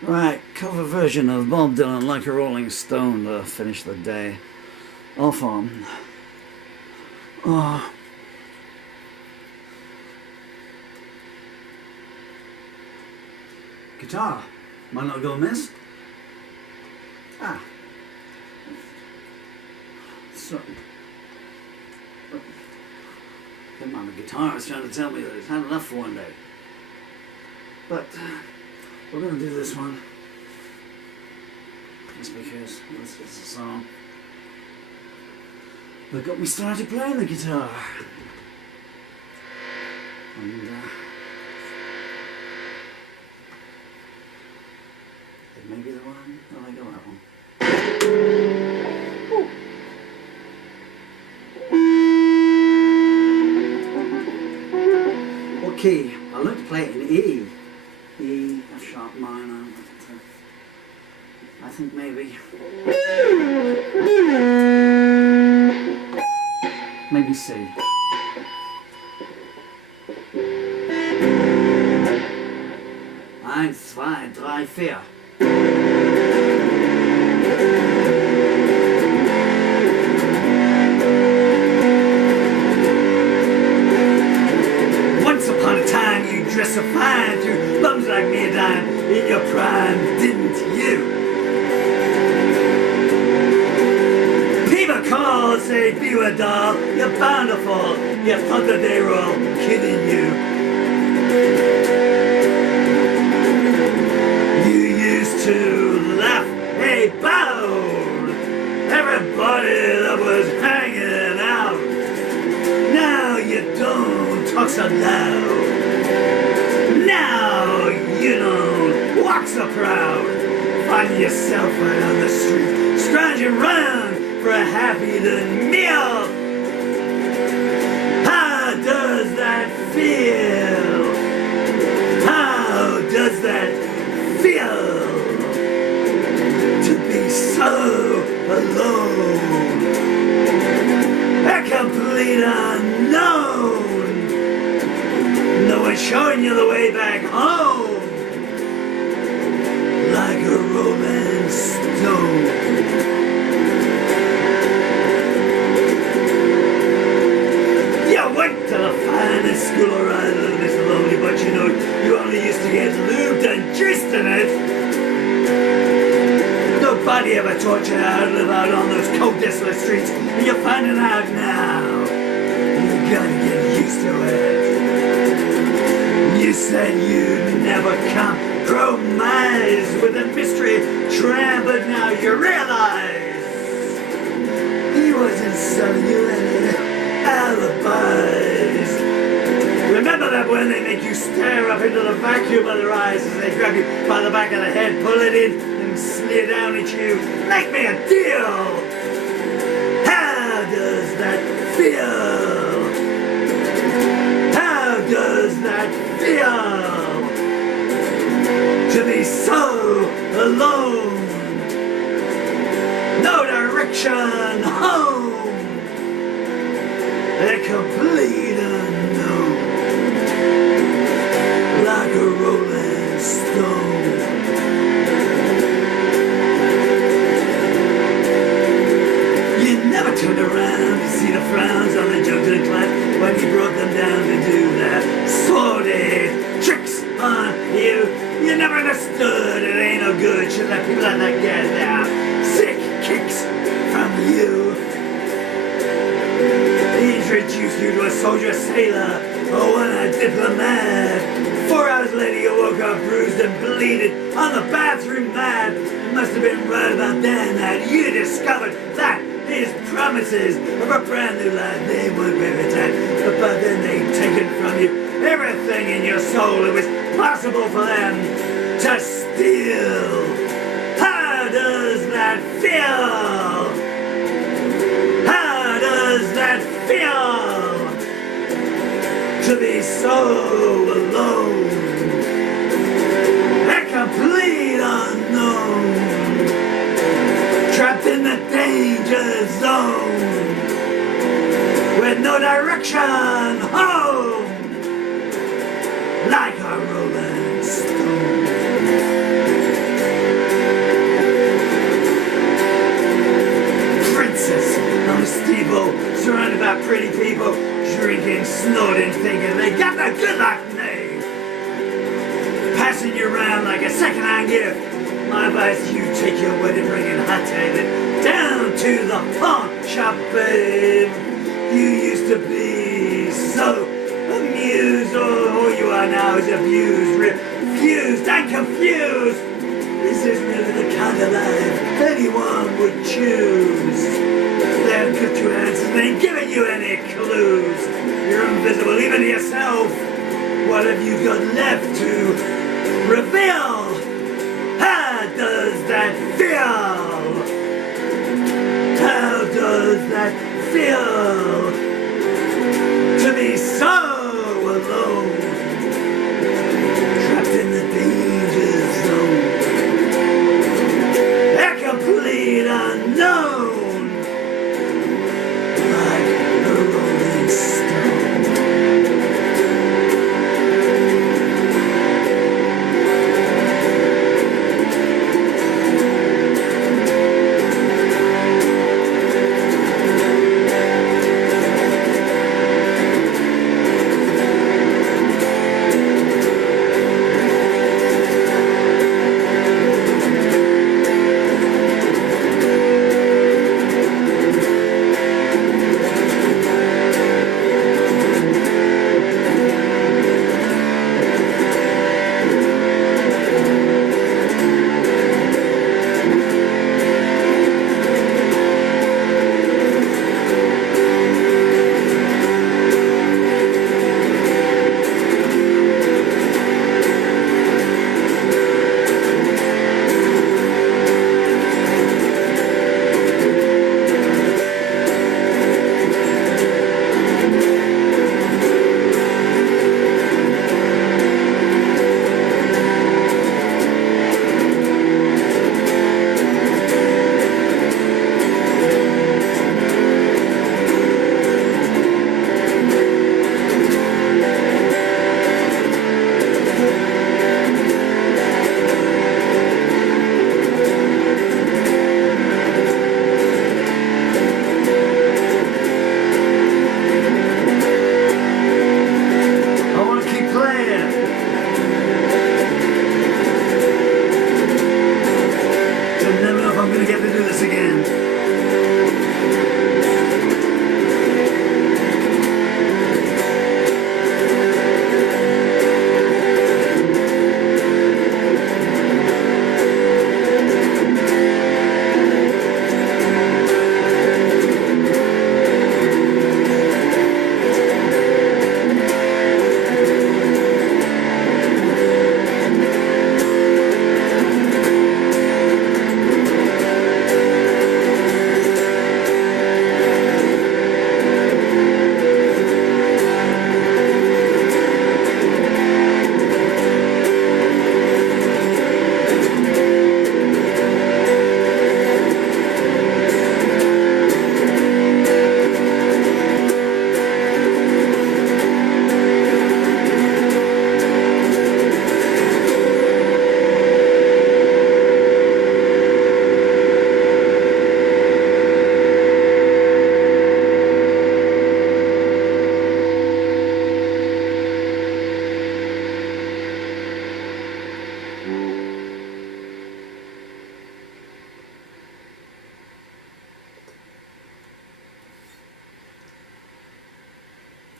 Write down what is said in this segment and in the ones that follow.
Right, cover version of Bob Dylan, Like a Rolling Stone, to finish the day off on. Oh. Guitar. Might not go amiss. Ah. So. Come on, the guitarist trying to tell me that it's had enough for one day. But we're going to do this one. Just because this is a song that got me started playing the guitar. And it may be the one that I go that one. What key? I learned to play it in E. E, F sharp minor. I think maybe C. 1, 2, 3, 4. Once upon a time you dressed so fine, threw bums like me a dime in your prime, didn't you? Call, say, beware doll, you're bound to fall. You thought that they were all kidding you. You used to laugh, hey, bound. Everybody that was hanging out. Now you don't talk so loud. Now you don't walk so proud. Find yourself right on the street, scrounging round for a half-eaten meal. How does that feel? How does that feel? To be so alone, a complete unknown. No one showing you the way back home, like a rolling stone. Went to the finest school around, little Miss Lonely, but you know, you only used to get lubed and juiced in it. Nobody ever taught you how to live out on those cold, desolate streets, and you're finding out now. You gotta get used to it. You said you'd never compromise with a mystery tramp, but now you realize he wasn't selling you any alibis. Remember that when they make you stare up into the vacuum of their eyes as they grab you by the back of the head, pull it in, and sneer down at you. Make me a deal! How does that feel? How does that feel? To be so alone, no direction home. A complete unknown, like a rolling stone. You never turned around to see the frowns on the juggling class when you brought them down to do their sordid tricks on you. You never understood it ain't no good. Should let people like that get their sick kicks from you. He introduced you to a soldier, sailor, oh, and a diplomat. 4 hours later you woke up bruised and bleeding on the bathroom mat. It must have been right about then that you discovered that his promises of a brand new life, they weren't very tight. But then they'd taken from you everything in your soul it was possible for them to steal. How does that feel? Does that feel to be so alone, a complete unknown, trapped in the danger zone, with no direction home, like a rolling stone? thinking they got the good luck name. Passing you around like a second-hand gift. My advice is you take your wedding ring and hightail it down to the pawn shop, babe. You used to be so amused, all you are now is abused, refused and confused. This is really the kind of life anyone would choose. They haven't cut you answers, they ain't giving you any clues. You're invisible even to yourself. What have you got left to reveal? How does that feel? How does that feel? To be so alone, trapped in the danger zone, a complete unknown, like a rolling stone.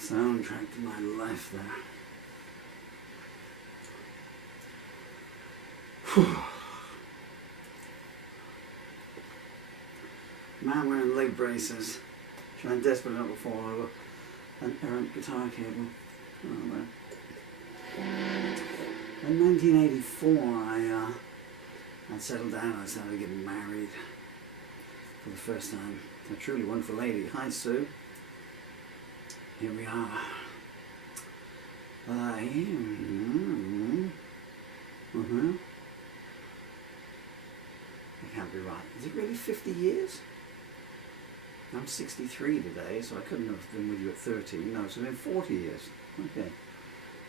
Soundtrack to my life there. Whew. Man wearing leg braces, trying desperate not to fall over an errant guitar cable. Oh, well. In 1984, I settled down and I started getting married for the first time. A truly wonderful lady. Hi, Sue. Here we are. I can't be right. Is it really 50 years? I'm 63 today, so I couldn't have been with you at 13. No, it's been 40 years. Okay.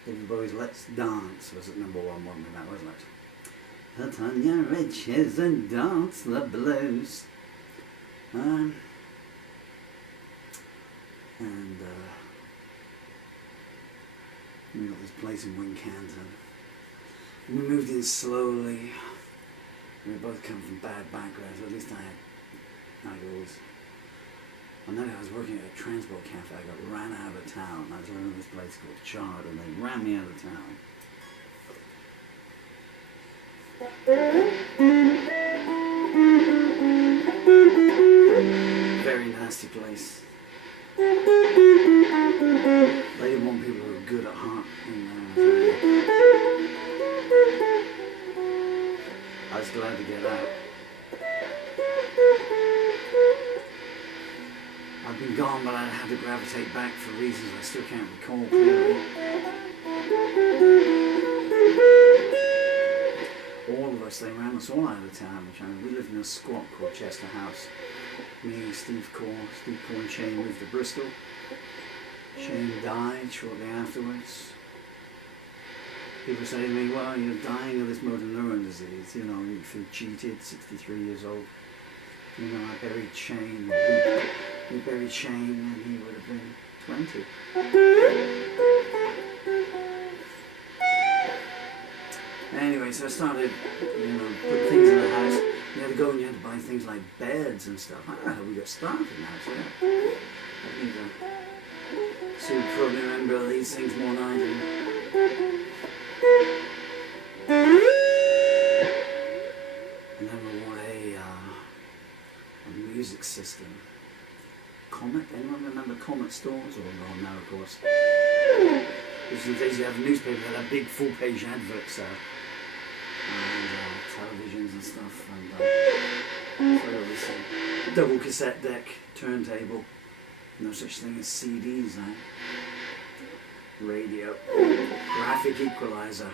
David Bowie's Let's Dance was at #1 one with that, wasn't it? Put on your riches and dance the blues. We got this place in Wincanton. We moved in slowly. We both come from bad backgrounds, or at least I always. And then I was working at a transport cafe. I got ran out of town. I was living in this place called Chard, and they ran me out of town. Very nasty place. They didn't want people who were good at heart in there. I was glad to get out. I've been gone, but I had to gravitate back for reasons I still can't recall clearly. All of us, they ran us all out of town. We lived in a squat called Chester House. Me, Steve Core and Shane moved to Bristol. Shane died shortly afterwards. People say to me, well, you're dying of this motor neuron disease, you know, you feel cheated, 63 years old. You know, I buried Shane, we buried Shane, and he would have been 20. Anyway, so I started, you know, putting things in the house. You had to go and you had to buy things like beds and stuff. I don't know how we got started now, so yeah. I think so you probably remember these things more than I do. And then we bought a music system. Comet, anyone remember Comet stores? Or no, now of course. These days you have a newspaper that had big full-page adverts and televisions and stuff. And so there was a double cassette deck, turntable. No such thing as CDs now. Radio, graphic equalizer.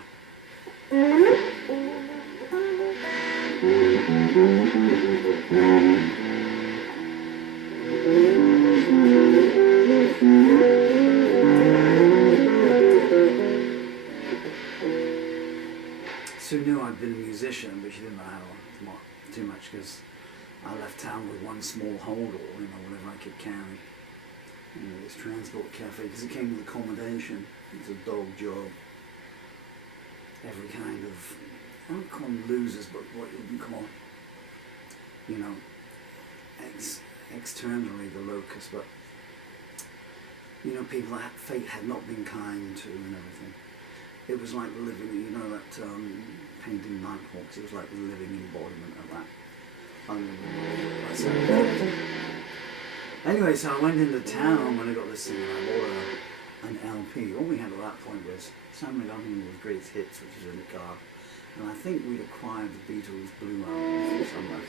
Sue knew I'd been a musician, but she didn't know how too much because I left town with one small hold or whatever I could carry. This transport cafe, because it came with accommodation. It's a dog job. Every kind of, I don't call them losers, but what you can call, you know, externally the locust, but, you know, people that fate had not been kind to and everything. It was like living, you know, that painting Nighthawks, it was like the living embodiment of that. I remember. Anyway, so I went into town when I got this thing and I bought an LP. All we had at that point was Sam McGovern's Greatest Hits, which was in the car. And I think we'd acquired the Beatles' Blue album somewhere.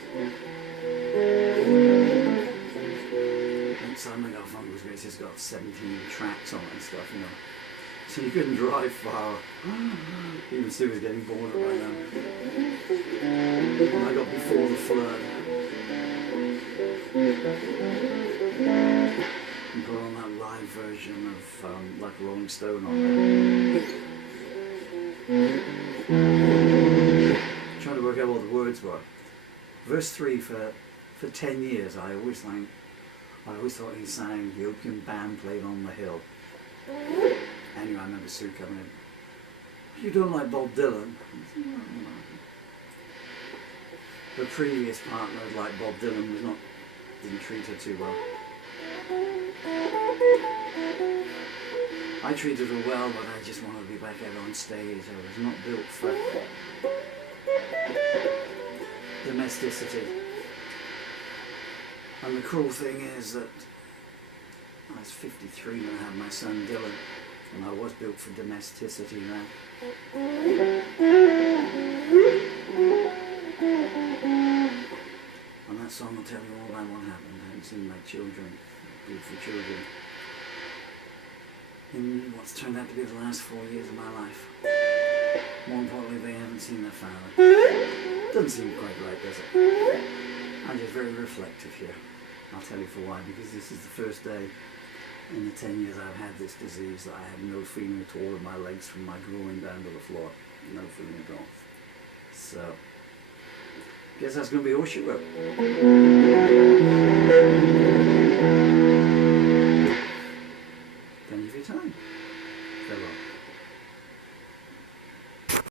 And Sam McGovern's Greatest Hits got 17 tracks on it and stuff, you know. So you couldn't drive far. Even Sue was getting bored by then. And I got Before the Flood. And put on that live version of like Rolling Stone on there. Trying to work out what the words were. Verse 3 for 10 years I always thought he sang The Opium Band Played on the Hill. Anyway, I remember Sue coming in. You don't like Bob Dylan? The previous partner, like Bob Dylan, didn't treat her too well. I treated her well, but I just wanted to be back out on stage. I was not built for domesticity. And the cruel thing is that I was 53 when I had my son Dylan, and I was built for domesticity now. And that song will tell you all about what happened. I haven't seen my children, beautiful children, in what's turned out to be the last 4 years of my life. More importantly, they haven't seen their father. Doesn't seem quite right, does it? I'm just very reflective here. I'll tell you for why, because this is the first day in the 10 years I've had this disease that I have no feeling at all in my legs from my groin down to the floor. No feeling at all. So, guess that's going to be all she wrote. Thank you for your time. Farewell.